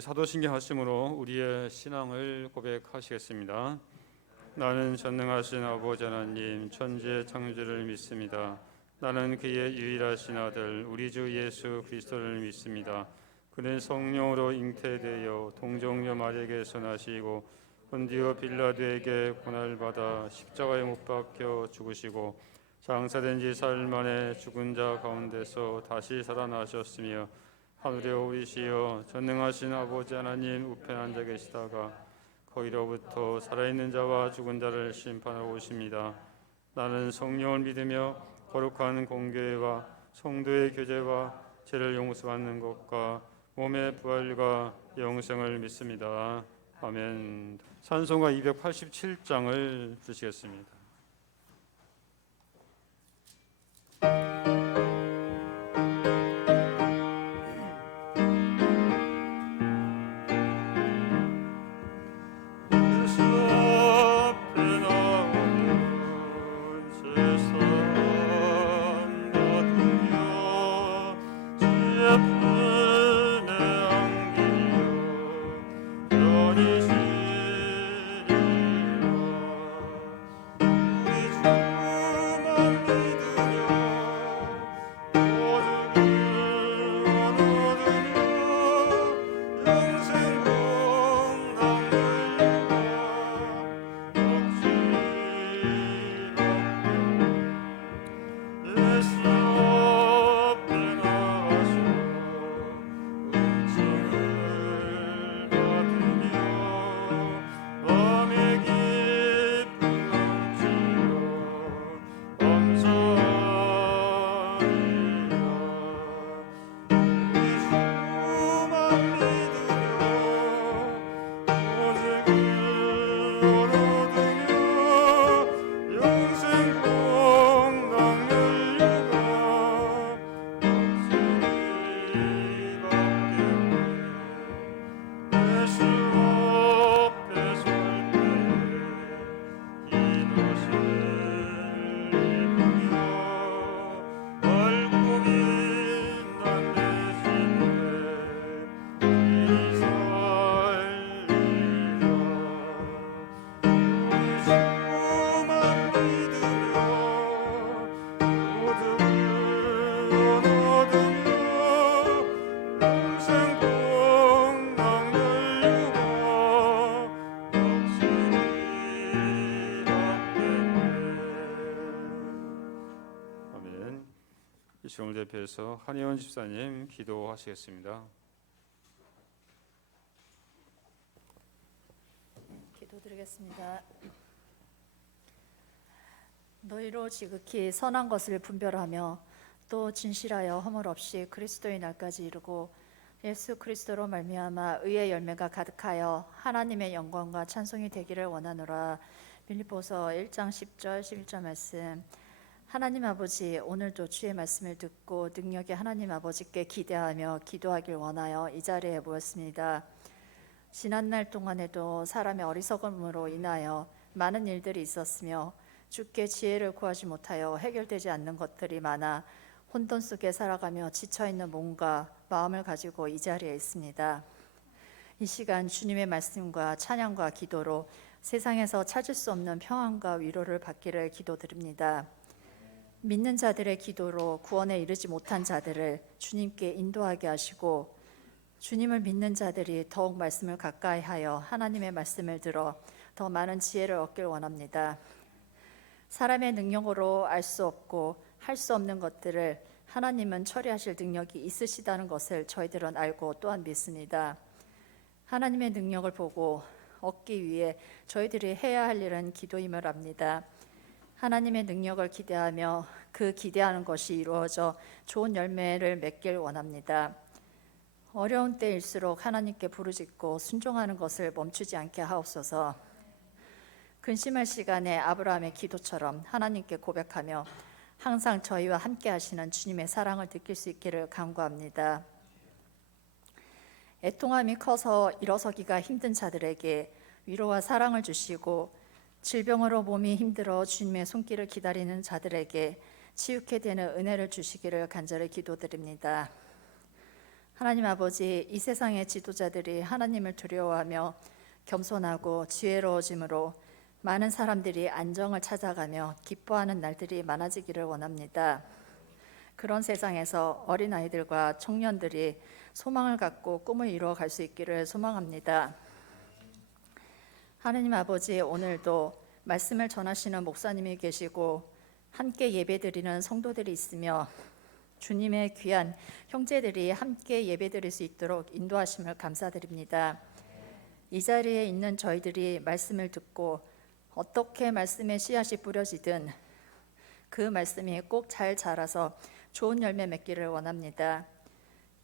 같이 사도신경 하심으로 우리의 신앙을 고백하시겠습니다. 나는 전능하신 아버지 하나님 천지의 창조주를 믿습니다. 나는 그의 유일하신 아들 우리 주 예수 그리스도를 믿습니다. 그는 성령으로 잉태되어 동정녀 마리아에게서 나시고 본디오 빌라도에게 고난을 받아 십자가에 못 박혀 죽으시고 장사된 지 사흘 만에 죽은 자 가운데서 다시 살아나셨으며 하늘에 오르시어 전능하신 아버지 하나님 우편에 앉아 계시다가 거기로부터 살아있는 자와 죽은 자를 심판하러 오십니다. 나는 성령을 믿으며 거룩한 공교회와 성도의 교제와 죄를 용서받는 것과 몸의 부활과 영생을 믿습니다. 아멘. 찬송가 287장을 드시겠습니다. 이 시간을 대표해서 한혜원 집사님 기도하시겠습니다. 기도드리겠습니다. 너희로 지극히 선한 것을 분별하며 또 진실하여 허물 없이 그리스도의 날까지 이루고 예수 그리스도로 말미암아 의의 열매가 가득하여 하나님의 영광과 찬송이 되기를 원하노라. 빌립보서 1장 10절 11절 말씀. 하나님 아버지, 오늘도 주의 말씀을 듣고 능력의 하나님 아버지께 기대하며 기도하길 원하여 이 자리에 모였습니다. 지난날 동안에도 사람의 어리석음으로 인하여 많은 일들이 있었으며 주께 지혜를 구하지 못하여 해결되지 않는 것들이 많아 혼돈 속에 살아가며 지쳐있는 몸과 마음을 가지고 이 자리에 있습니다. 이 시간 주님의 말씀과 찬양과 기도로 세상에서 찾을 수 없는 평안과 위로를 받기를 기도드립니다. 믿는 자들의 기도로 구원에 이르지 못한 자들을 주님께 인도하게 하시고 주님을 믿는 자들이 더욱 말씀을 가까이 하여 하나님의 말씀을 들어 더 많은 지혜를 얻길 원합니다. 사람의 능력으로 알 수 없고 할 수 없는 것들을 하나님은 처리하실 능력이 있으시다는 것을 저희들은 알고 또한 믿습니다. 하나님의 능력을 보고 얻기 위해 저희들이 해야 할 일은 기도임을 압니다. 하나님의 능력을 기대하며 그 기대하는 것이 이루어져 좋은 열매를 맺길 원합니다. 어려운 때일수록 하나님께 부르짖고 순종하는 것을 멈추지 않게 하옵소서. 근심할 시간에 아브라함의 기도처럼 하나님께 고백하며 항상 저희와 함께 하시는 주님의 사랑을 느낄 수 있기를 간구합니다. 애통함이 커서 일어서기가 힘든 자들에게 위로와 사랑을 주시고 질병으로 몸이 힘들어 주님의 손길을 기다리는 자들에게 치유케 되는 은혜를 주시기를 간절히 기도드립니다. 하나님 아버지, 이 세상의 지도자들이 하나님을 두려워하며 겸손하고 지혜로워짐으로 많은 사람들이 안정을 찾아가며 기뻐하는 날들이 많아지기를 원합니다. 그런 세상에서 어린아이들과 청년들이 소망을 갖고 꿈을 이루어갈 수 있기를 소망합니다. 하나님 아버지, 오늘도 말씀을 전하시는 목사님이 계시고 함께 예배드리는 성도들이 있으며 주님의 귀한 형제들이 함께 예배드릴 수 있도록 인도하심을 감사드립니다. 이 자리에 있는 저희들이 말씀을 듣고 어떻게 말씀의 씨앗이 뿌려지든 그 말씀이 꼭 잘 자라서 좋은 열매 맺기를 원합니다.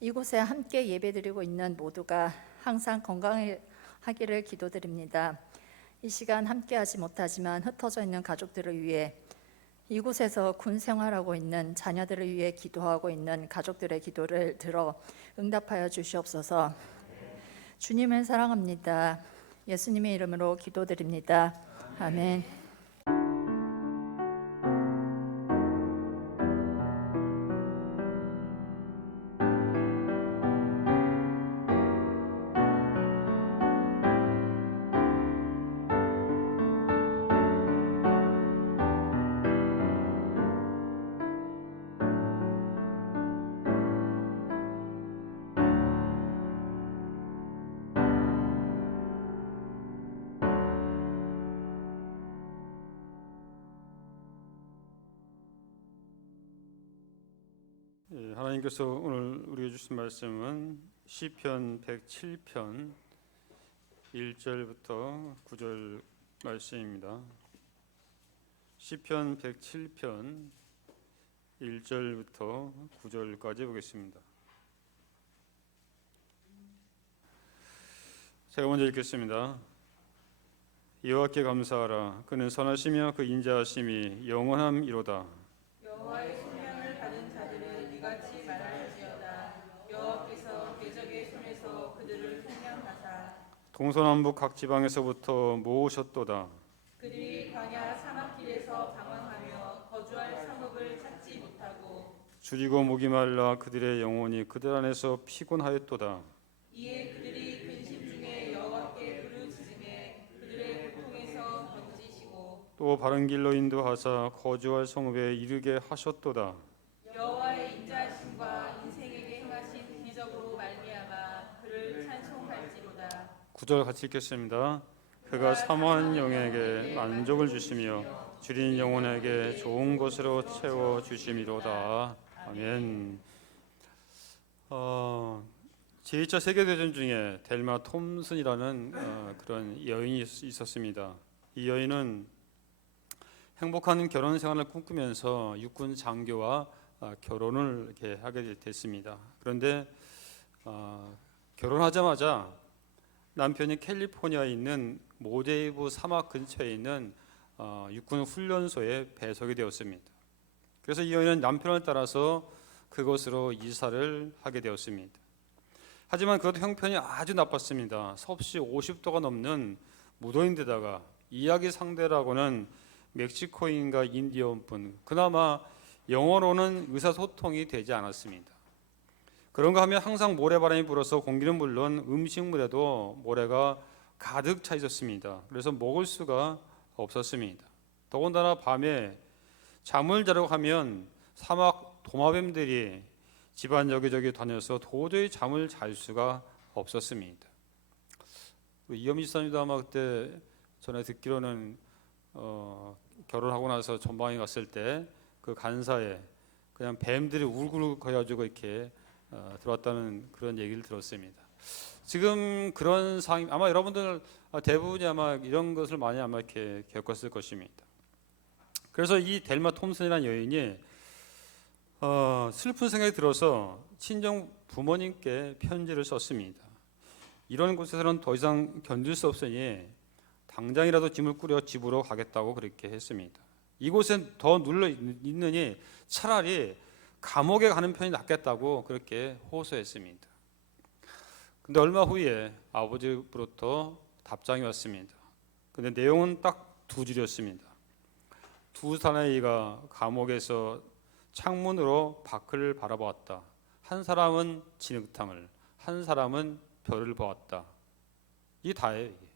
이곳에 함께 예배드리고 있는 모두가 항상 건강하기를 기도드립니다. 이 시간 함께하지 못하지만 흩어져 있는 가족들을 위해, 이곳에서 군 생활하고 있는 자녀들을 위해 기도하고 있는 가족들의 기도를 들어 응답하여 주시옵소서. 주님을 사랑합니다. 예수님의 이름으로 기도드립니다. 아멘. 하나님께서 오늘 우리에게 주신 말씀은 시편 107편 1절부터 9절 말씀입니다. 시편 107편 1절부터 9절까지 보겠습니다. 제가 먼저 읽겠습니다. 여호와께 감사하라. 그는 선하시며 그 인자하심이 영원함이로다. 여호와의 소명을 받은 자들은 이같이 말할지어다. 여호와께서 궤적의 손에서 그들을 생명하사 동서남북 각 지방에서부터 모으셨도다. 그들이 광야 사막길에서 방황하며 거주할 성읍을 찾지 못하고 줄이고 목이 말라 그들의 영혼이 그들 안에서 피곤하였도다. 이에 그들이 근심 중에 여호와께 부르짖음에 그들의 고통에서 건지시고 또 바른 길로 인도하사 거주할 성읍에 이르게 하셨도다. 여호와의 인자하심과 인생에게 행하신 기적으로 말미암아 그를 찬송할지로다. 9절 같이 읽겠습니다. 그가 사모한 영에게 만족을 주시며 줄인 영혼에게 좋은 것으로 채워 주심이로다. 아멘. 제2차 세계대전 중에 델마 톰슨이라는 그런 여인이 있었습니다. 이 여인은 행복한 결혼 생활을 꿈꾸면서 육군 장교와 결혼을 이렇게 하게 됐습니다. 그런데 결혼하자마자 남편이 캘리포니아에 있는 모데이브 사막 근처에 있는 육군 훈련소에 배속이 되었습니다. 그래서 이 여인은 남편을 따라서 그곳으로 이사를 하게 되었습니다. 하지만 그것도 형편이 아주 나빴습니다. 섭씨 50도가 넘는 무더위인데다가 이야기 상대라고는 멕시코인과 인디언뿐, 그나마 영어로는 의사소통이 되지 않았습니다. 그런가 하면 항상 모래바람이 불어서 공기는 물론 음식물에도 모래가 가득 차 있었습니다. 그래서 먹을 수가 없었습니다. 더군다나 밤에 잠을 자려고 하면 사막 도마뱀들이 집안 여기저기 다녀서 도저히 잠을 잘 수가 없었습니다. 이현미 지사님도 아마 그때 전에 듣기로는 결혼하고 나서 전방에 갔을 때 그 간사에 그냥 뱀들이 울고 거려가지고 이렇게 들어왔다는 그런 얘기를 들었습니다. 지금 그런 상황, 아마 여러분들 대부분이 아마 이런 것을 많이 아마 이렇게 겪었을 것입니다. 그래서 이 델마 톰슨이라는 여인이 슬픈 생각이 들어서 친정 부모님께 편지를 썼습니다. 이런 곳에서는 더 이상 견딜 수 없으니 당장이라도 짐을 꾸려 집으로 가겠다고 그렇게 했습니다. 이곳엔 더 눌러 있느니 차라리 감옥에 가는 편이 낫겠다고 그렇게 호소했습니다. 근데 얼마 후에 아버지로부터 답장이 왔습니다. 근데 내용은 딱 두 줄이었습니다. 두 사나이가 감옥에서 창문으로 밖을 바라보았다. 한 사람은 진흙탕을, 한 사람은 별을 보았다. 이게 다예요. 이게.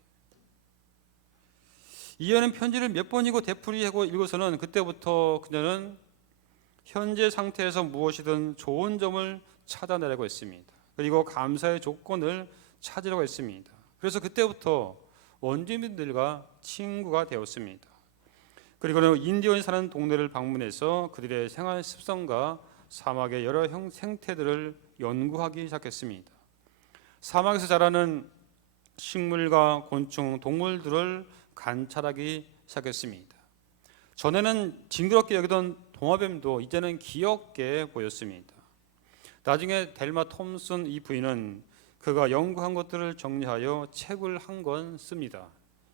이해는 편지를 몇 번이고 되풀이하고 읽어서는 그때부터 그녀는 현재 상태에서 무엇이든 좋은 점을 찾아내려고 했습니다. 그리고 감사의 조건을 찾으려고 했습니다. 그래서 그때부터 원주민들과 친구가 되었습니다. 그리고는 인디언이 사는 동네를 방문해서 그들의 생활 습성과 사막의 여러 생태들을 연구하기 시작했습니다. 사막에서 자라는 식물과 곤충, 동물들을 관찰하기 시작했습니다. 전에는 징그럽게 여기던 동화뱀도 이제는 귀엽게 보였습니다. 나중에 델마 톰슨 이 부인은 그가 연구한 것들을 정리하여 책을 한 권 씁니다.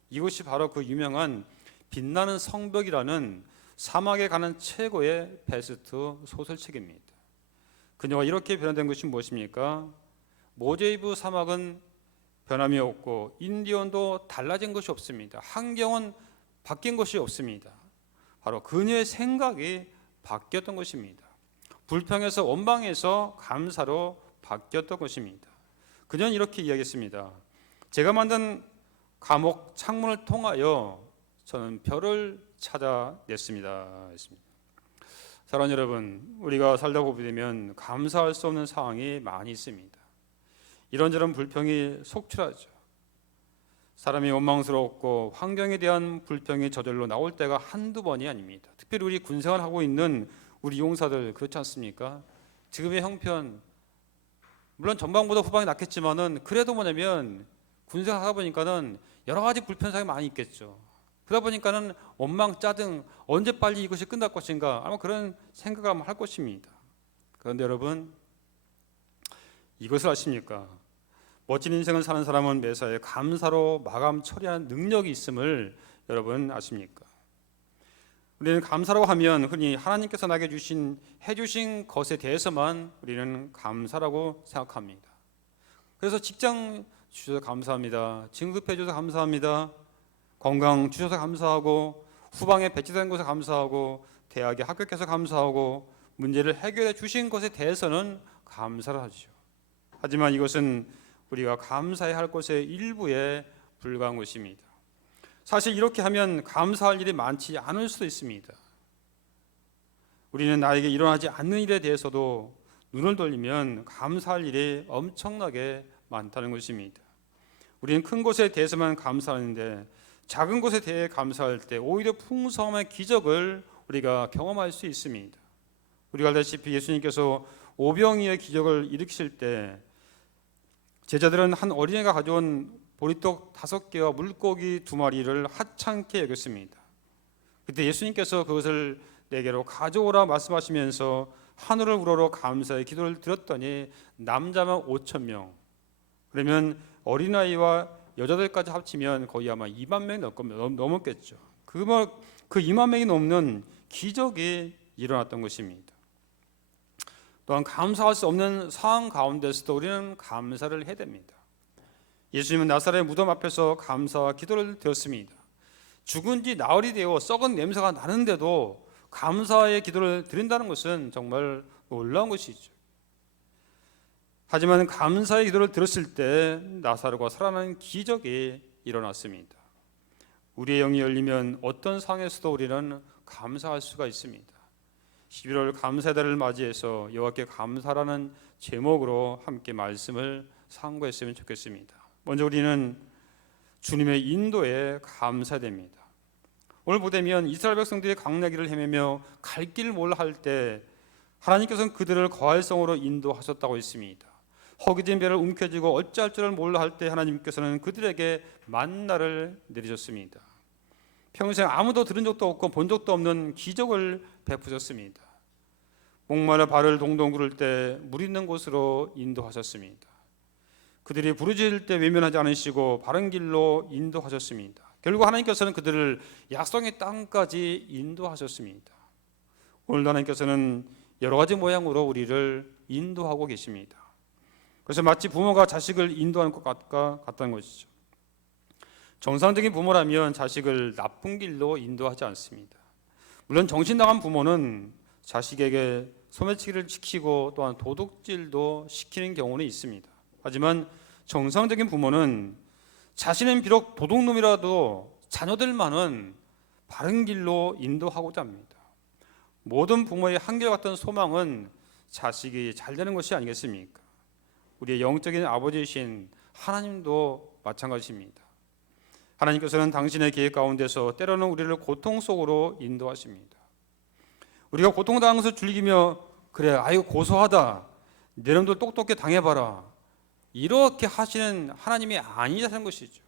이것이 바로 그 유명한 빛나는 성벽이라는 사막에 관한 최고의 베스트 소설책입니다. 그녀가 이렇게 변화된 것이 무엇입니까? 모제이브 사막은 변함이 없고 인디언도 달라진 것이 없습니다. 환경은 바뀐 것이 없습니다. 바로 그녀의 생각이 바뀌었던 것입니다. 불평에서 원망에서 감사로 바뀌었던 것입니다. 그녀는 이렇게 이야기했습니다. 제가 만든 감옥 창문을 통하여 저는 별을 찾아냈습니다. 사랑하는 여러분, 우리가 살다 보게 되면 감사할 수 없는 상황이 많이 있습니다. 이런저런 불평이 속출하죠. 사람이 원망스럽고 환경에 대한 불평이 저절로 나올 때가 한두 번이 아닙니다. 특별히 우리 군생활 하고 있는 우리 용사들 그렇지 않습니까? 지금의 형편, 물론 전방보다 후방이 낫겠지만은 그래도 뭐냐면 군생활 하다 보니까는 여러 가지 불편사항이 많이 있겠죠. 그러다 보니까는 원망, 짜증, 언제 빨리 이것이 끝날 것인가 아마 그런 생각을 아마 할 것입니다. 그런데 여러분, 이것을 아십니까? 멋진 인생을 사는 사람은 매사에 감사로 마감 처리하는 능력이 있음을 여러분 아십니까? 우리는 감사라고 하면 흔히 하나님께서 나에게 해주신 것에 대해서만 우리는 감사라고 생각합니다. 그래서 직장 주셔서 감사합니다. 진급해 주셔서 감사합니다. 건강 주셔서 감사하고 후방에 배치된 것에 감사하고 대학에 합격해서 감사하고 문제를 해결해 주신 것에 대해서는 감사를 하죠. 하지만 이것은 우리가 감사해야 할 것의 일부에 불과한 것입니다. 사실 이렇게 하면 감사할 일이 많지 않을 수도 있습니다. 우리는 나에게 일어나지 않는 일에 대해서도 눈을 돌리면 감사할 일이 엄청나게 많다는 것입니다. 우리는 큰 것에 대해서만 감사하는데 작은 것에 대해 감사할 때 오히려 풍성함의 기적을 우리가 경험할 수 있습니다. 우리가 알다시피 예수님께서 오병이의 기적을 일으키실 때 제자들은 한 어린애가 가져온 보리떡 5개와 물고기 2마리를 하찮게 여겼습니다. 그때 예수님께서 그것을 내게로 가져오라 말씀하시면서 하늘을 우러러 감사의 기도를 드렸더니 남자만 5,000명, 그러면 어린아이와 여자들까지 합치면 거의 아마 2만 명이 넘었겠죠. 그 2만 명이 넘는 기적이 일어났던 것입니다. 또한 감사할 수 없는 상황 가운데서도 우리는 감사를 해야 됩니다. 예수님은 나사렛 무덤 앞에서 감사와 기도를 드렸습니다. 죽은 지 나흘이 되어 썩은 냄새가 나는데도 감사의 기도를 드린다는 것은 정말 놀라운 것이죠. 하지만 감사의 기도를 들었을 때 나사로가 살아나는 기적이 일어났습니다. 우리의 영이 열리면 어떤 상황에서도 우리는 감사할 수가 있습니다. 11월 감사의 달을 맞이해서 여호와께 감사라는 제목으로 함께 말씀을 상고했으면 좋겠습니다. 먼저 우리는 주님의 인도에 감사됩니다. 오늘 보되면 이스라엘 백성들이 광야길을 헤매며 갈 길을 몰라 할 때 하나님께서는 그들을 거할성으로 인도하셨다고 했습니다. 허기진 배를 움켜쥐고 어찌할 줄을 몰라 할 때 하나님께서는 그들에게 만나를 내리셨습니다. 평생 아무도 들은 적도 없고 본 적도 없는 기적을 베푸셨습니다. 목마르 발을 동동 구를 때 물 있는 곳으로 인도하셨습니다. 그들이 부르짖을 때 외면하지 않으시고 바른 길로 인도하셨습니다. 결국 하나님께서는 그들을 약속의 땅까지 인도하셨습니다. 오늘도 하나님께서는 여러 가지 모양으로 우리를 인도하고 계십니다. 그래서 마치 부모가 자식을 인도하는 것 같다는 것이죠. 정상적인 부모라면 자식을 나쁜 길로 인도하지 않습니다. 물론 정신 나간 부모는 자식에게 소매치기를 시키고 또한 도둑질도 시키는 경우는 있습니다. 하지만 정상적인 부모는 자신은 비록 도둑놈이라도 자녀들만은 바른 길로 인도하고자 합니다. 모든 부모의 한결같은 소망은 자식이 잘 되는 것이 아니겠습니까? 우리의 영적인 아버지이신 하나님도 마찬가지입니다. 하나님께서는 당신의 계획 가운데서 때로는 우리를 고통 속으로 인도하십니다. 우리가 고통당한 것을 즐기며 그래 아이고 고소하다, 내 놈도 똑똑히 당해봐라, 이렇게 하시는 하나님이 아니라는 것이죠.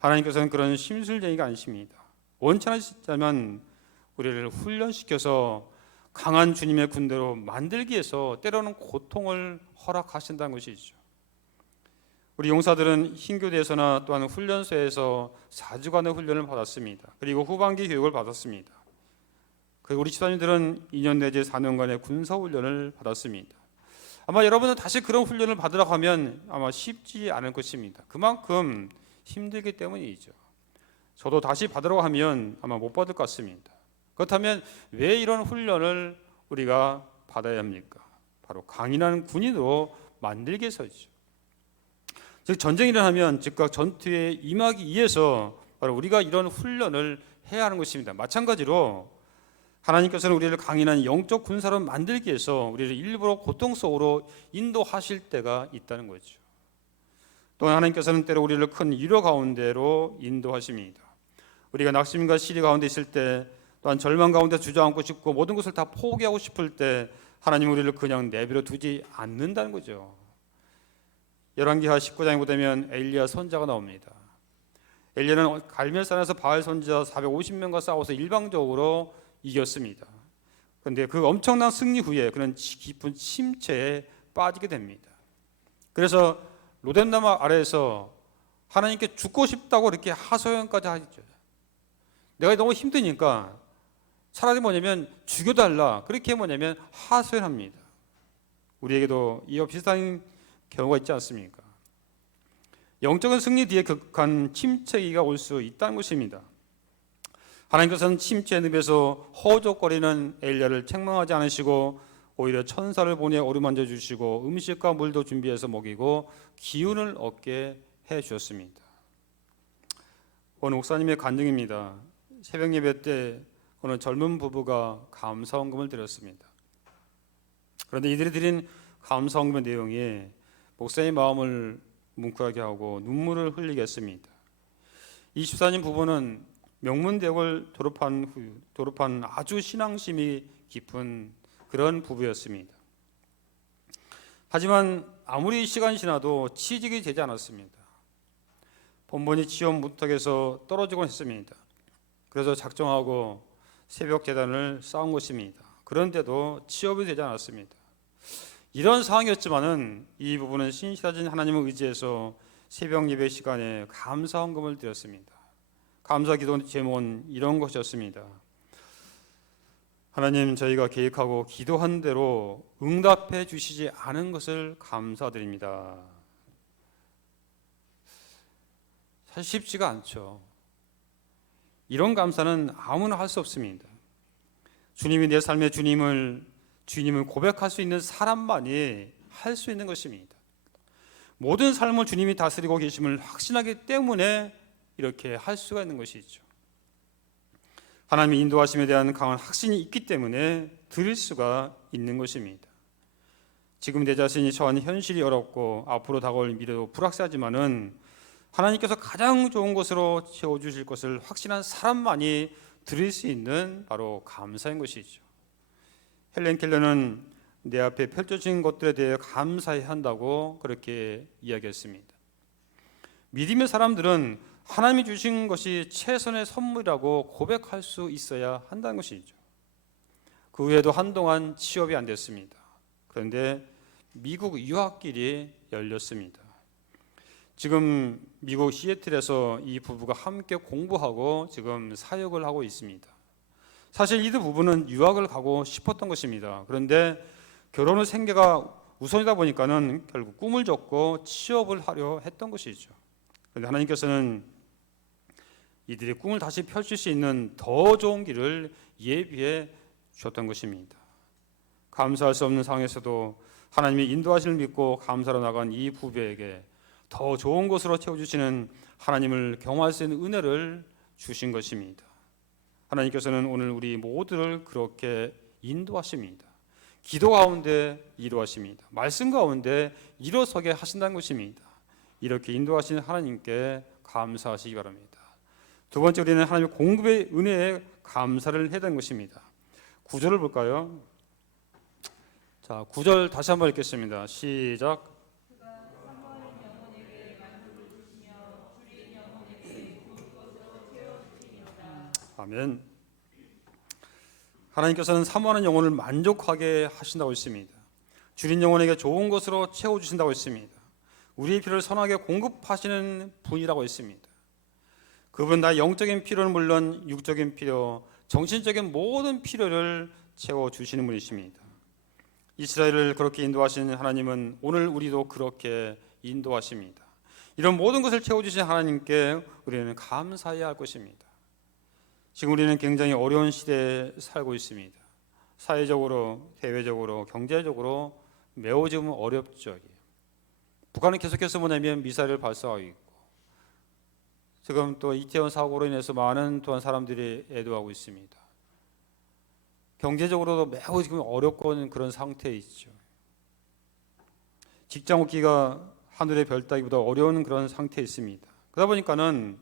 하나님께서는 그런 심술쟁이가 아니십니다. 원천하시자면 우리를 훈련시켜서 강한 주님의 군대로 만들기 위해서 때로는 고통을 허락하신다는 것이죠. 우리 용사들은 흰교대에서나 또한 훈련소에서 4주간의 훈련을 받았습니다. 그리고 후반기 교육을 받았습니다. 그리고 우리 집사님들은 2년 내지 4년간의 군사훈련을 받았습니다. 아마 여러분은 다시 그런 훈련을 받으라고 하면 아마 쉽지 않을 것입니다. 그만큼 힘들기 때문이죠. 저도 다시 받으라고 하면 아마 못 받을 것 같습니다. 그렇다면 왜 이런 훈련을 우리가 받아야 합니까? 바로 강인한 군인으로 만들기 위해서죠. 즉 전쟁이 일어나면 즉각 전투에 임하기 위해서 바로 우리가 이런 훈련을 해야 하는 것입니다. 마찬가지로 하나님께서는 우리를 강인한 영적 군사로 만들기 위해서 우리를 일부러 고통 속으로 인도하실 때가 있다는 거죠. 또한 하나님께서는 때로 우리를 큰 위로 가운데로 인도하십니다. 우리가 낙심과 시리 가운데 있을 때, 또한 절망 가운데 주저앉고 싶고 모든 것을 다 포기하고 싶을 때 하나님 우리를 그냥 내버려 두지 않는다는 거죠. 열왕기하 19장에 보면 엘리야 선지자가 나옵니다. 엘리야는 갈멜산에서 바알 선지자 450명과 싸워서 일방적으로 이겼습니다. 그런데 그 엄청난 승리 후에 그는 깊은 침체에 빠지게 됩니다. 그래서 로뎀나무 아래에서 하나님께 죽고 싶다고 이렇게 하소연까지 하죠. 내가 너무 힘드니까 차라리 뭐냐면 죽여달라, 그렇게 뭐냐면 하소연합니다. 우리에게도 이와 비슷한 경우가 있지 않습니까? 영적인 승리 뒤에 극한 침체기가 올 수 있다는 것입니다. 하나님께서는 침체의 늪에서 허우적거리는 엘리야를 책망하지 않으시고 오히려 천사를 보내 어루만져 주시고 음식과 물도 준비해서 먹이고 기운을 얻게 해 주셨습니다. 어느 목사님의 간증입니다. 새벽 예배 때 어느 젊은 부부가 감사헌금을 드렸습니다. 그런데 이들이 드린 감사헌금의 내용이 목사의 마음을 뭉클하게 하고 눈물을 흘리게 했습니다. 이 집사님 부부는 명문대학을 졸업한 아주 신앙심이 깊은 그런 부부였습니다. 하지만 아무리 시간이 지나도 취직이 되지 않았습니다. 번번이 취업 무턱에서 떨어지곤 했습니다. 그래서 작정하고 새벽 재단을 쌓은 것입니다. 그런데도 취업이 되지 않았습니다. 이런 상황이었지만은 이 부부는 신실하신 하나님을 의지해서 새벽 예배 시간에 감사헌금을 드렸습니다. 감사 기도 제목은 이런 것이었습니다. 하나님, 저희가 계획하고 기도한 대로 응답해 주시지 않은 것을 감사드립니다. 사실 쉽지가 않죠. 이런 감사는 아무나 할 수 없습니다. 주님이 내 삶의 주님을 고백할 수 있는 사람만이 할 수 있는 것입니다. 모든 삶을 주님이 다스리고 계심을 확신하기 때문에 이렇게 할 수가 있는 것이죠. 하나님의 인도하심에 대한 강한 확신이 있기 때문에 드릴 수가 있는 것입니다. 지금 내 자신이 처한 현실이 어렵고 앞으로 다가올 미래도 불확실하지만은 하나님께서 가장 좋은 것으로 채워주실 것을 확신한 사람만이 드릴 수 있는 바로 감사인 것이죠. 헬렌 켈러는 내 앞에 펼쳐진 것들에 대해 감사해야 한다고 그렇게 이야기했습니다. 믿음의 사람들은 하나님이 주신 것이 최선의 선물이라고 고백할 수 있어야 한다는 것이죠. 그 후에도 한동안 취업이 안 됐습니다. 그런데 미국 유학길이 열렸습니다. 지금 미국 시애틀에서 이 부부가 함께 공부하고 지금 사역을 하고 있습니다. 사실 이들 부부는 유학을 가고 싶었던 것입니다. 그런데 결혼 후 생계가 우선이다 보니까는 결국 꿈을 접고 취업을 하려 했던 것이죠. 그런데 하나님께서는 이들의 꿈을 다시 펼칠 수 있는 더 좋은 길을 예비해 주셨던 것입니다. 감사할 수 없는 상황에서도 하나님의 인도하심을 믿고 감사로 나간 이 부부에게 더 좋은 것으로 채워주시는 하나님을 경험할 수 있는 은혜를 주신 것입니다. 하나님께서는 오늘 우리 모두를 그렇게 인도하십니다. 기도 가운데 이루하십니다. 말씀 가운데 일어서게 하신다는 것입니다. 이렇게 인도하시는 하나님께 감사하시기 바랍니다. 두 번째, 우리는 하나님의 공급의 은혜에 감사를 해야 되는 것입니다. 9절을 볼까요? 자, 9절 다시 한번 읽겠습니다. 시작. 아멘. 하나님께서는 사모하는 영혼을 만족하게 하신다고 했습니다. 줄인 영혼에게 좋은 것으로 채워주신다고 했습니다. 우리의 필요를 선하게 공급하시는 분이라고 했습니다. 그분은 나의 영적인 필요는 물론 육적인 필요, 정신적인 모든 필요를 채워주시는 분이십니다. 이스라엘을 그렇게 인도하시는 하나님은 오늘 우리도 그렇게 인도하십니다. 이런 모든 것을 채워주신 하나님께 우리는 감사해야 할 것입니다. 지금 우리는 굉장히 어려운 시대에 살고 있습니다. 사회적으로, 대외적으로, 경제적으로 매우 지금 어렵죠. 북한은 계속해서 뭐냐면 미사일을 발사하고 있고, 지금 또 이태원 사고로 인해서 많은 또한 사람들이 애도하고 있습니다. 경제적으로도 매우 지금 어렵고 그런 상태에 있죠. 직장 얻기가 하늘의 별 따기보다 어려운 그런 상태에 있습니다. 그러다 보니까는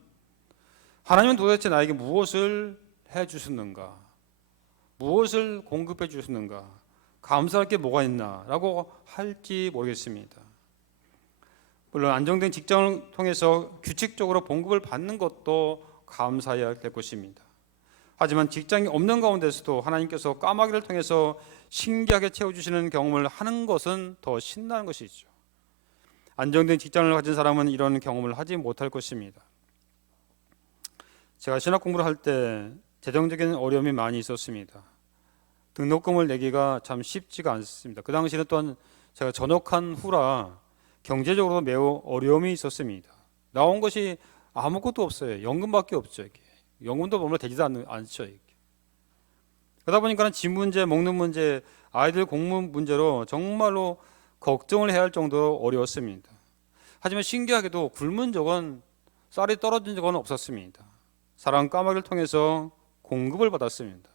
하나님은 도대체 나에게 무엇을 해 주셨는가? 무엇을 공급해 주셨는가? 감사할 게 뭐가 있나라고 할지 모르겠습니다. 물론 안정된 직장을 통해서 규칙적으로 봉급을 받는 것도 감사해야 될 것입니다. 하지만 직장이 없는 가운데서도 하나님께서 까마귀를 통해서 신기하게 채워주시는 경험을 하는 것은 더 신나는 것이죠. 안정된 직장을 가진 사람은 이런 경험을 하지 못할 것입니다. 제가 신학 공부를 할 때 재정적인 어려움이 많이 있었습니다. 등록금을 내기가 참 쉽지가 않습니다. 그 당시에는 또한 제가 전역한 후라 경제적으로 매우 어려움이 있었습니다. 나온 것이 아무것도 없어요. 연금밖에 없죠. 이게. 연금도 얼마 되지도 않죠. 이게. 그러다 보니까 집 문제, 먹는 문제, 아이들 공부 문제로 정말로 걱정을 해야 할 정도로 어려웠습니다. 하지만 신기하게도 굶은 적은, 쌀이 떨어진 적은 없었습니다. 사랑 까마귀를 통해서 공급을 받았습니다.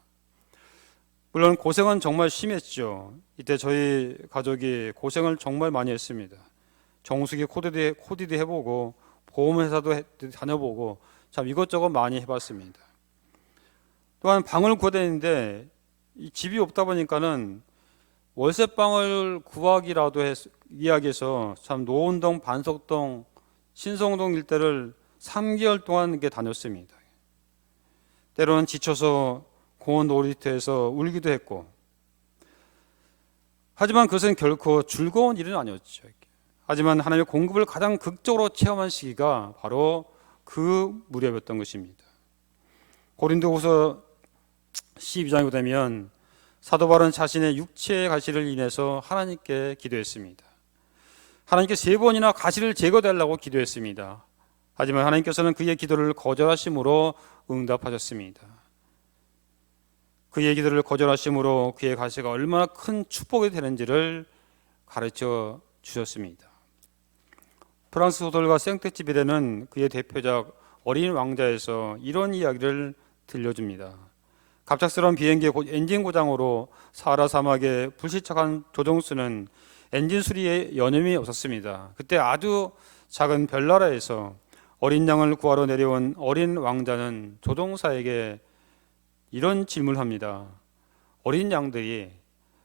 물론 고생은 정말 심했죠. 이때 저희 가족이 고생을 정말 많이 했습니다. 정수기 코디도 해보고 보험회사도 다녀보고 참 이것저것 많이 해봤습니다. 또한 방을 구해야 되는데 이 집이 없다 보니까는 월세방을 구하기라도 이야기해서 참 노원동, 반석동, 신성동 일대를 3개월 동안 이렇게 다녔습니다. 때로는 지쳐서 공원 놀이터에서 울기도 했고, 하지만 그것은 결코 즐거운 일은 아니었죠. 하지만 하나님의 공급을 가장 극적으로 체험한 시기가 바로 그 무렵이었던 것입니다. 고린도후서 12장에 보면 사도 바울은 자신의 육체의 가시를 인해서 하나님께 기도했습니다. 하나님께 3번이나 가시를 제거달라고 기도했습니다. 하지만 하나님께서는 그의 기도를 거절하심으로 응답하셨습니다. 그의 기도를 거절하심으로 그의 가시가 얼마나 큰 축복이 되는지를 가르쳐 주셨습니다. 프랑스 소설가 생텍쥐베르는 그의 대표작 어린 왕자에서 이런 이야기를 들려줍니다. 갑작스러운 비행기의 엔진 고장으로 사하라 사막에 불시착한 조종수는 엔진 수리에 여념이 없었습니다. 그때 아주 작은 별나라에서 어린 양을 구하러 내려온 어린 왕자는 조종사에게 이런 질문을 합니다. 어린 양들이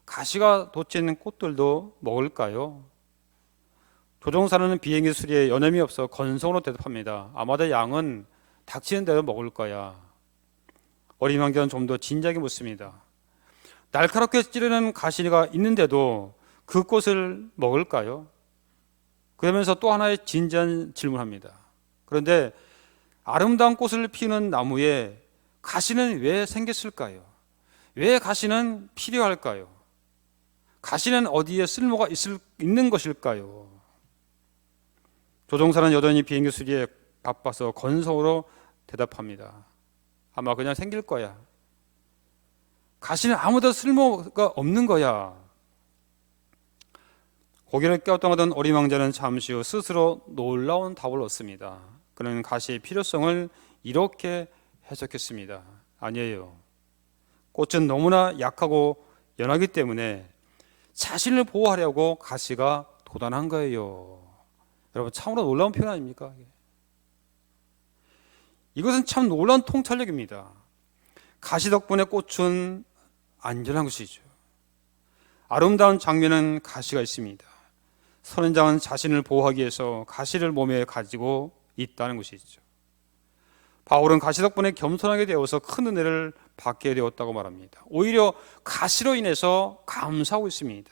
가시가 돋친 꽃들도 먹을까요? 조종사는 비행기 수리에 여념이 없어 건성으로 대답합니다. 아마도 양은 닥치는 대로 먹을 거야. 어린 왕자는 좀 더 진지하게 묻습니다. 날카롭게 찌르는 가시가 있는데도 그 꽃을 먹을까요? 그러면서 또 하나의 진지한 질문합니다. 그런데 아름다운 꽃을 피우는 나무에 가시는 왜 생겼을까요? 왜 가시는 필요할까요? 가시는 어디에 쓸모가 있는 것일까요? 조종사는 여전히 비행기 수리에 바빠서 건성으로 대답합니다. 아마 그냥 생길 거야. 가시는 아무도 쓸모가 없는 거야. 고개를 껴당하던 어린 왕자는 잠시 후 스스로 놀라운 답을 얻습니다. 그는 가시의 필요성을 이렇게 해석했습니다. 아니에요. 꽃은 너무나 약하고 연하기 때문에 자신을 보호하려고 가시가 도단한 거예요. 여러분, 참으로 놀라운 표현 아닙니까? 이것은 참 놀라운 통찰력입니다. 가시 덕분에 꽃은 안전한 것이죠. 아름다운 장면은 가시가 있습니다. 선인장은 자신을 보호하기 위해서 가시를 몸에 가지고 있다는 것이죠. 바울은 가시 덕분에 겸손하게 되어서 큰 은혜를 받게 되었다고 말합니다. 오히려 가시로 인해서 감사하고 있습니다.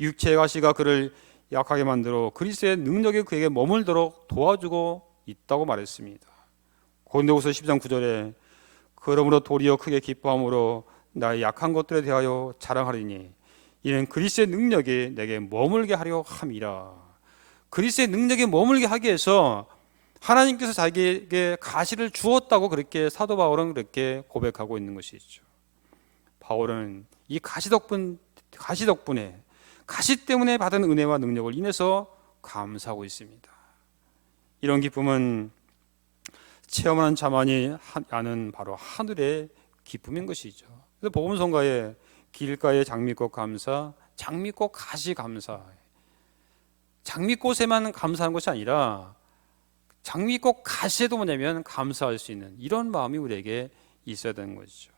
육체의 가시가 그를 약하게 만들어 그리스도의 능력이 그에게 머물도록 도와주고 있다고 말했습니다. 고린도후서 12장 9절에 그러므로 도리어 크게 기뻐함으로 나의 약한 것들에 대하여 자랑하리니 이는 그리스도의 능력이 내게 머물게 하려 함이라. 그리스도의 능력이 머물게 하기 위해서 하나님께서 자기에게 가시를 주었다고 그렇게 사도 바울은 그렇게 고백하고 있는 것이죠. 바울은 이 가시 덕분에 가시 때문에 받은 은혜와 능력을 인해서 감사하고 있습니다. 이런 기쁨은 체험하는 자만이 아는 바로 하늘의 기쁨인 것이죠. 그래서 복음성가에 길가의 장미꽃 감사, 장미꽃 가시 감사, 장미꽃에만 감사하는 것이 아니라 장미꽃 가시에도 뭐냐면 감사할 수 있는 이런 마음이 우리에게 있어야 되는 것이죠.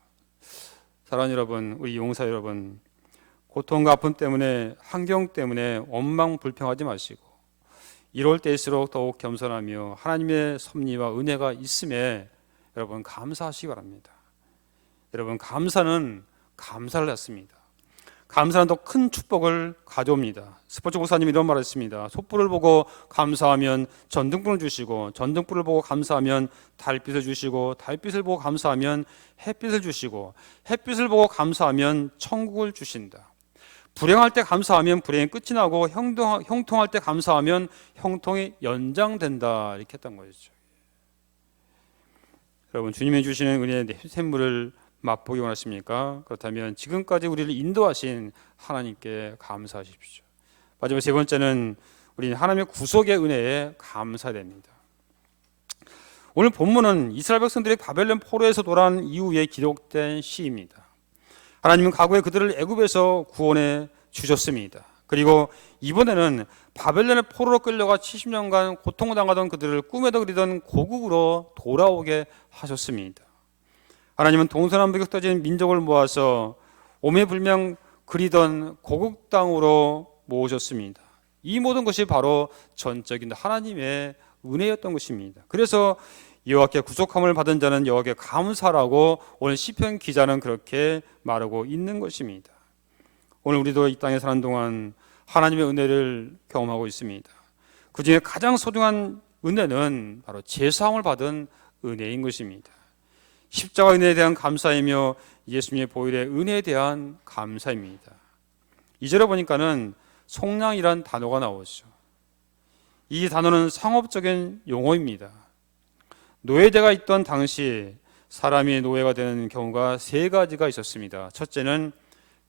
사랑하는 여러분, 우리 용사 여러분, 고통과 아픔 때문에, 환경 때문에 원망 불평하지 마시고 이럴 때일수록 더욱 겸손하며 하나님의 섭리와 은혜가 있음에 여러분 감사하시기 바랍니다. 여러분, 감사는 감사를 낳습니다. 감사는 더 큰 축복을 가져옵니다. 스포츠 목사님이 이런 말을 했습니다. 촛불을 보고 감사하면 전등불을 주시고, 전등불을 보고 감사하면 달빛을 주시고, 달빛을 보고 감사하면 햇빛을 주시고, 햇빛을 보고 감사하면 천국을 주신다. 불행할 때 감사하면 불행이 끝이 나고, 형통할 때 감사하면 형통이 연장된다. 이렇게 했던 거죠. 여러분, 주님이 주시는 은혜의 샘물을 맛보기 원하십니까? 그렇다면 지금까지 우리를 인도하신 하나님께 감사하십시오. 마지막 세 번째는 우리는 하나님의 구속의 은혜에 감사됩니다. 오늘 본문은 이스라엘 백성들이 바벨론 포로에서 돌아온 이후에 기록된 시입니다. 하나님은 과거에 그들을 애굽에서 구원해 주셨습니다. 그리고 이번에는 바벨론의 포로로 끌려가 70년간 고통당하던 그들을 꿈에도 그리던 고국으로 돌아오게 하셨습니다. 하나님은 동서남북에 흩어진 민족을 모아서 오매불명 그리던 고국 땅으로 모으셨습니다. 이 모든 것이 바로 전적인 하나님의 은혜였던 것입니다. 그래서 여호와께 구속함을 받은 자는 여호와께 감사라고 오늘 시편 기자는 그렇게 말하고 있는 것입니다. 오늘 우리도 이 땅에 사는 동안 하나님의 은혜를 경험하고 있습니다. 그 중에 가장 소중한 은혜는 바로 제사함을 받은 은혜인 것입니다. 십자가 은혜에 대한 감사이며 예수님의 보혈의 은혜에 대한 감사입니다. 2절에 보니까는 속량이란 단어가 나오죠. 이 단어는 상업적인 용어입니다. 노예제가 있던 당시 사람이 노예가 되는 경우가 세 가지가 있었습니다. 첫째는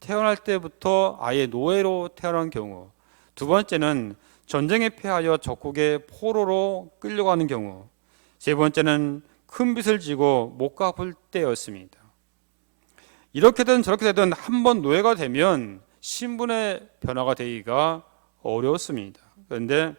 태어날 때부터 아예 노예로 태어난 경우, 두 번째는 전쟁에 패하여 적국의 포로로 끌려가는 경우, 세 번째는 큰 빚을 지고 못 갚을 때였습니다. 이렇게든 저렇게 되든 한 번 노예가 되면 신분의 변화가 되기가 어려웠습니다. 그런데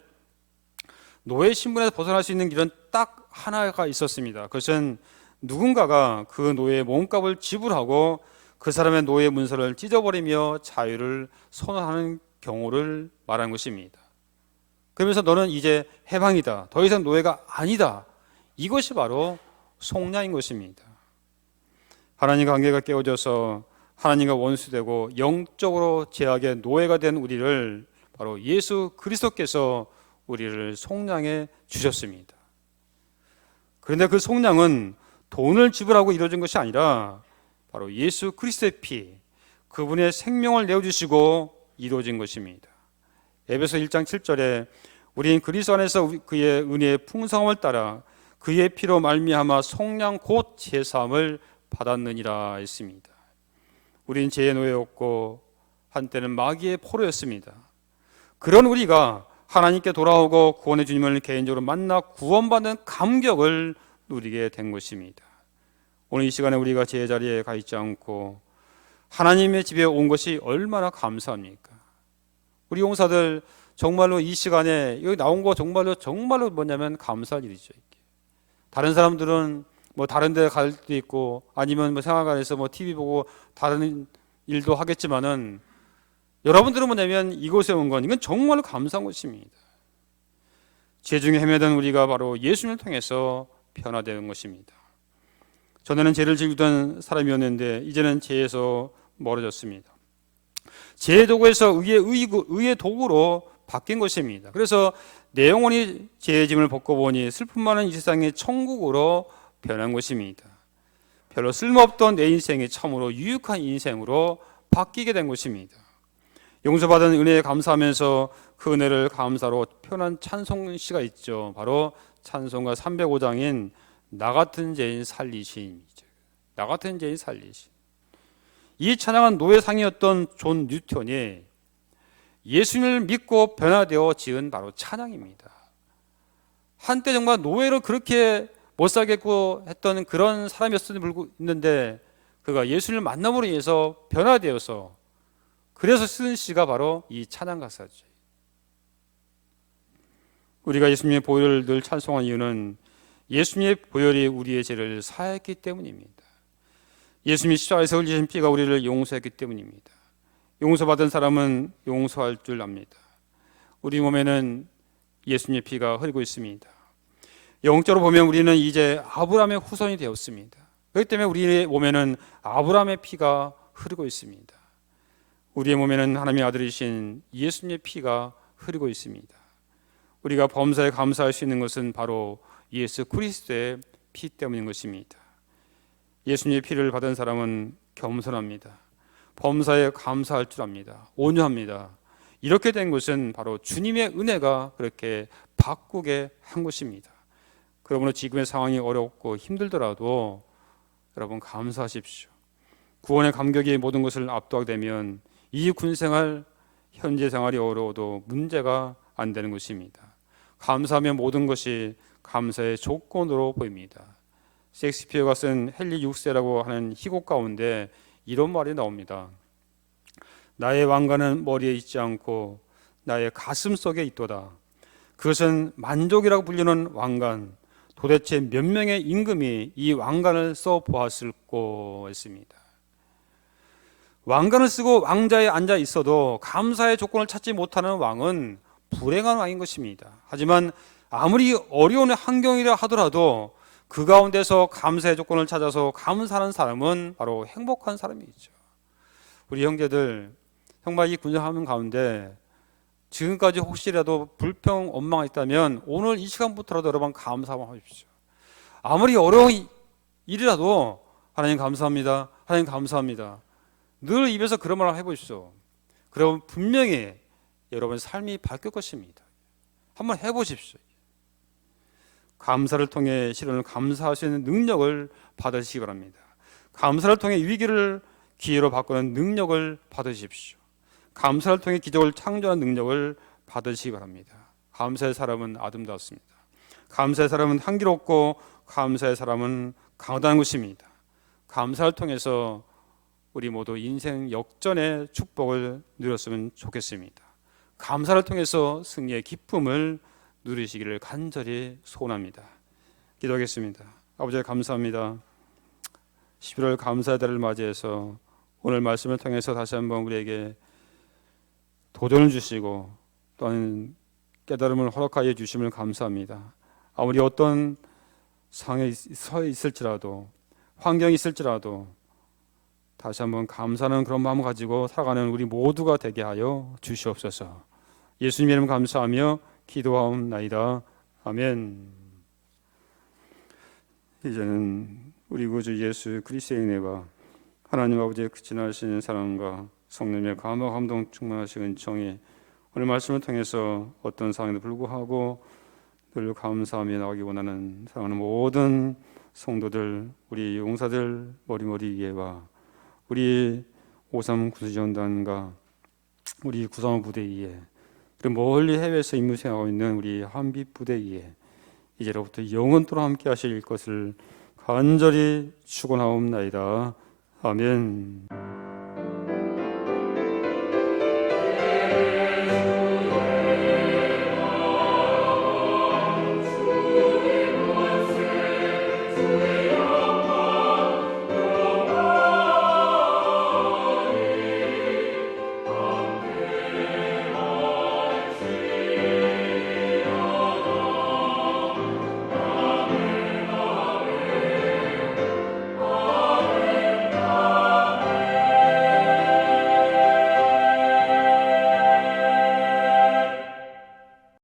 노예 신분에서 벗어날 수 있는 길은 딱 하나가 있었습니다. 그것은 누군가가 그 노예의 몸값을 지불하고 그 사람의 노예 문서를 찢어버리며 자유를 선언하는 경우를 말하는 것입니다. 그러면서 너는 이제 해방이다, 더 이상 노예가 아니다, 이것이 바로 속량인 것입니다. 하나님과 관계가 깨어져서 하나님과 원수되고 영적으로 죄악의 노예가 된 우리를 바로 예수 그리스도께서 우리를 속량해 주셨습니다. 그런데 그 속량은 돈을 지불하고 이루어진 것이 아니라 바로 예수 그리스도의 피, 그분의 생명을 내어주시고 이루어진 것입니다. 에베소 1장 7절에 우리는 그리스도 안에서 그의 은혜의 풍성함을 따라 그의 피로 말미암아 속량 곧 제사함을 받았느니라 했습니다. 우리는 죄의 노예였고 한때는 마귀의 포로였습니다. 그런 우리가 하나님께 돌아오고 구원의 주님을 개인적으로 만나 구원받는 감격을 누리게 된 것입니다. 오늘 이 시간에 우리가 제자리에 가 있지 않고 하나님의 집에 온 것이 얼마나 감사합니까? 우리 용사들 정말로 이 시간에 여기 나온 거 정말로 뭐냐면 감사할 일이죠. 다른 사람들은 뭐 다른 데 갈 수도 있고 아니면 뭐 생활관에서 뭐 TV 보고 다른 일도 하겠지만은 여러분들은 뭐냐면 이곳에 온 건 이건 정말로 감사한 것입니다. 죄 중에 헤매던 우리가 바로 예수님을 통해서 변화되는 것입니다. 전에는 죄를 지우던 사람이었는데 이제는 죄에서 멀어졌습니다. 죄의 도구에서 의의 도구로 바뀐 것입니다. 그래서 내 영혼이 죄의 짐을 벗고 보니 슬픔 많은 이 세상의 천국으로 변한 것입니다. 별로 쓸모없던 내 인생이 참으로 유익한 인생으로 바뀌게 된 것입니다. 용서받은 은혜에 감사하면서 그 은혜를 감사로 표현한 찬송시가 있죠. 바로 찬송가 305장인 나 같은 죄인 살리신이죠. 나 같은 죄인 살리신. 이 찬양은 노예상이었던 존 뉴턴이 예수님을 믿고 변화되어 지은 바로 찬양입니다. 한때 정말 노예로 그렇게 못 살겠고 했던 그런 사람이었는데 그가 예수님을 만남으로 인해서 변화되어서 그래서 쓴 시가 바로 이 찬양 가사죠. 우리가 예수님의 보혈을 늘 찬송한 이유는 예수님의 보혈이 우리의 죄를 사했기 때문입니다. 예수님이 십자가에서 흘리신 피가 우리를 용서했기 때문입니다. 용서받은 사람은 용서할 줄 압니다. 우리 몸에는 예수님의 피가 흐르고 있습니다. 영적으로 보면 우리는 이제 아브라함의 후손이 되었습니다. 그렇기 때문에 우리의 몸에는 아브라함의 피가 흐르고 있습니다. 우리의 몸에는 하나님의 아들이신 예수님의 피가 흐르고 있습니다. 우리가 범사에 감사할 수 있는 것은 바로 예수 그리스도의 피 때문인 것입니다. 예수님의 피를 받은 사람은 겸손합니다. 범사에 감사할 줄 압니다. 온유합니다. 이렇게 된 것은 바로 주님의 은혜가 그렇게 바꾸게 한 것입니다. 그러므로 지금의 상황이 어렵고 힘들더라도 여러분 감사하십시오. 구원의 감격이 모든 것을 압도하게 되면 이 군생활, 현재 생활이 어려워도 문제가 안 되는 것입니다. 감사하면 모든 것이 감사의 조건으로 보입니다. 셰익스피어가 쓴 헨리 6세라고 하는 희곡 가운데 이런 말이 나옵니다. 나의 왕관은 머리에 있지 않고 나의 가슴 속에 있도다. 그것은 만족이라고 불리는 왕관. 도대체 몇 명의 임금이 이 왕관을 써보았을꼬 했습니다. 왕관을 쓰고 왕자에 앉아 있어도 감사의 조건을 찾지 못하는 왕은 불행한 왕인 것입니다. 하지만 아무리 어려운 환경이라 하더라도 그 가운데서 감사의 조건을 찾아서 감사하는 사람은 바로 행복한 사람이죠. 우리 형제들 정말 이 군생하는 가운데 지금까지 혹시라도 불평 원망이 있다면 오늘 이 시간부터라도 여러분 감사 한번 하십시오. 아무리 어려운 일이라도 하나님 감사합니다. 하나님 감사합니다. 늘 입에서 그런 말을 해보십시오. 그러면 분명히 여러분 삶이 바뀔 것입니다. 한번 해보십시오. 감사를 통해 실현을 감사할 수 있는 능력을 받으시기 바랍니다. 감사를 통해 위기를 기회로 바꾸는 능력을 받으십시오. 감사를 통해 기적을 창조하는 능력을 받으시기 바랍니다. 감사의 사람은 아름답습니다. 감사의 사람은 향기롭고 감사의 사람은 강하다는 것입니다. 감사를 통해서 우리 모두 인생 역전의 축복을 누렸으면 좋겠습니다. 감사를 통해서 승리의 기쁨을 누리시기를 간절히 소원합니다. 기도하겠습니다. 아버지 감사합니다. 11월 감사의 달을 맞이해서 오늘 말씀을 통해서 다시 한번 우리에게 도전을 주시고 또한 깨달음을 허락하여 주심을 감사합니다. 아무리 어떤 상황에 서 있을지라도 환경이 있을지라도 다시 한번 감사하는 그런 마음을 가지고 살아가는 우리 모두가 되게 하여 주시옵소서. 예수님 이름 감사하며 기도하옵나이다. 아멘. 이제는 우리 구주 예수 그리스도의 은혜와 하나님 아버지의 그 지나신 사랑과 성령의 감화 감동 충만하신 은총이 오늘 말씀을 통해서 어떤 상황에도 불구하고 늘 감사하며 나가기 원하는 사랑하는 모든 성도들, 우리 용사들 머리머리 위에와 우리 53 구수지원단과 우리 구상부 부대 위에 그 멀리 해외에서 임무 생활하고 있는 우리 한빛 부대기에 이제로부터 영원토록 함께 하실 것을 간절히 축원하옵나이다. 아멘.